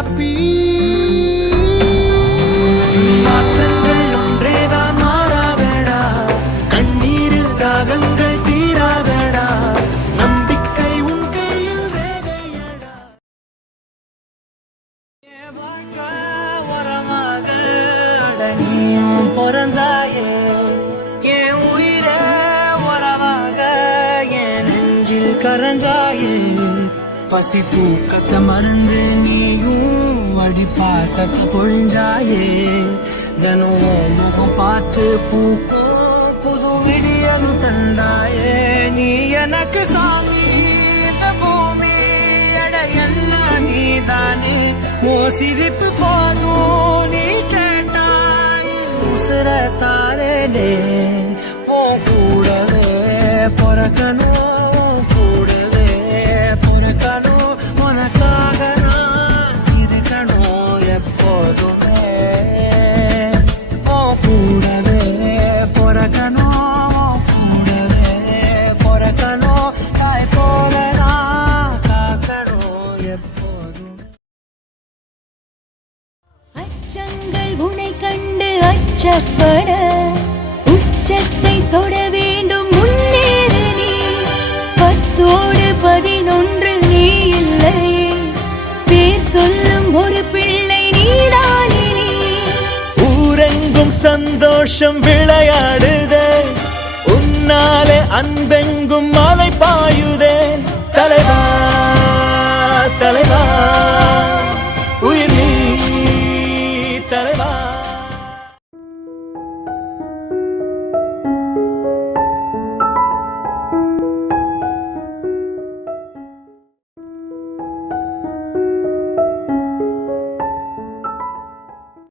Happy. மாற்றங்கள் ஒன்றேதான் மாறாதடா, கண்ணீரில் தாகங்கள் தீராதடா, நம்பிக்கை உன் கையில் ரேகையடா. என் வாழ்க்கை வரமாக அடங்கியும் பிறந்தாயே, என் உயிரே வரமாக என் நெஞ்சில் கரஞ்சாயே. பசி தூக்கத்தை மறந்து நீயும் அடி பாசத்தை பொழிஞ்சாயே. தினம் முகம் பார்த்து பூக்கும் புது விடியலும் தந்தாயே. நீ எனக்கு சாமி, இந்த பூமி எல்லாம் நீதானே. ஓ சிரிப்பு போதும் நீ கேட்டாய் உசுர தாரே. ஓ கூடவே பொறக்கணும், கூடவே பொறக்கணும், உனக்காக நான் இருக்கணும் எப்போதுமே. ஓ கூடவே பொறக்கணும், கூடவே பொறக்கணும், தாய் போல நான் காக்கணும் எப்போதும். அச்சங்கள் உனை கண்டு அச்சப்பட, உச்சத்தை தொட வேண்டும் முன்னேறு நீ. 10ஓடு 11 நீ இல்லையே, பேர் சொல்லும் ஒரு பிள்ளை நீதானே நீ. ஊரெங்கும் சந்தோஷம் விளையாடுதே, உன்னாலே அன்பெங்கும் மழை பாயுதே. தலைவா தலைவா